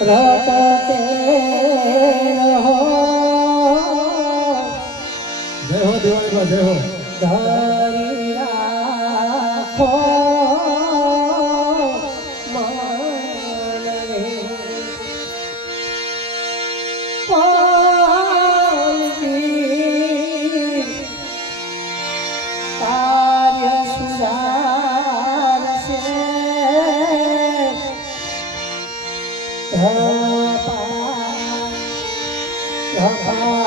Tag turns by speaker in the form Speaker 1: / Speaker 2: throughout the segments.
Speaker 1: રટતે રહો.
Speaker 2: જય હો દિવાળીમાં જય હો.
Speaker 1: ધરી રાખો માતા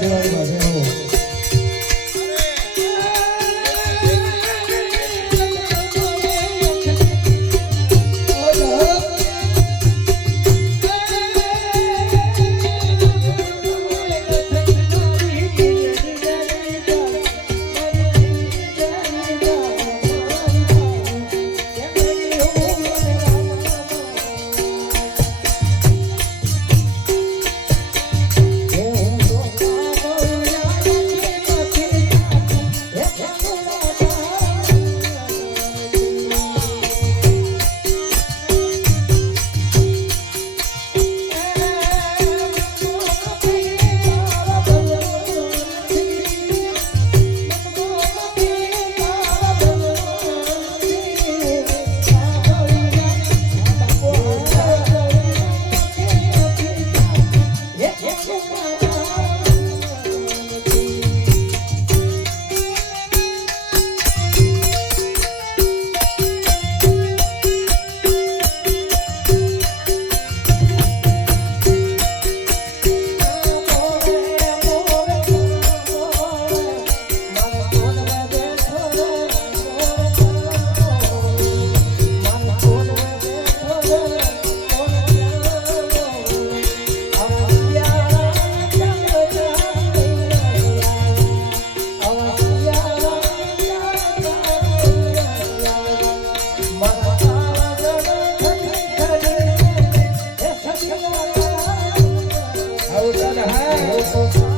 Speaker 2: જય હો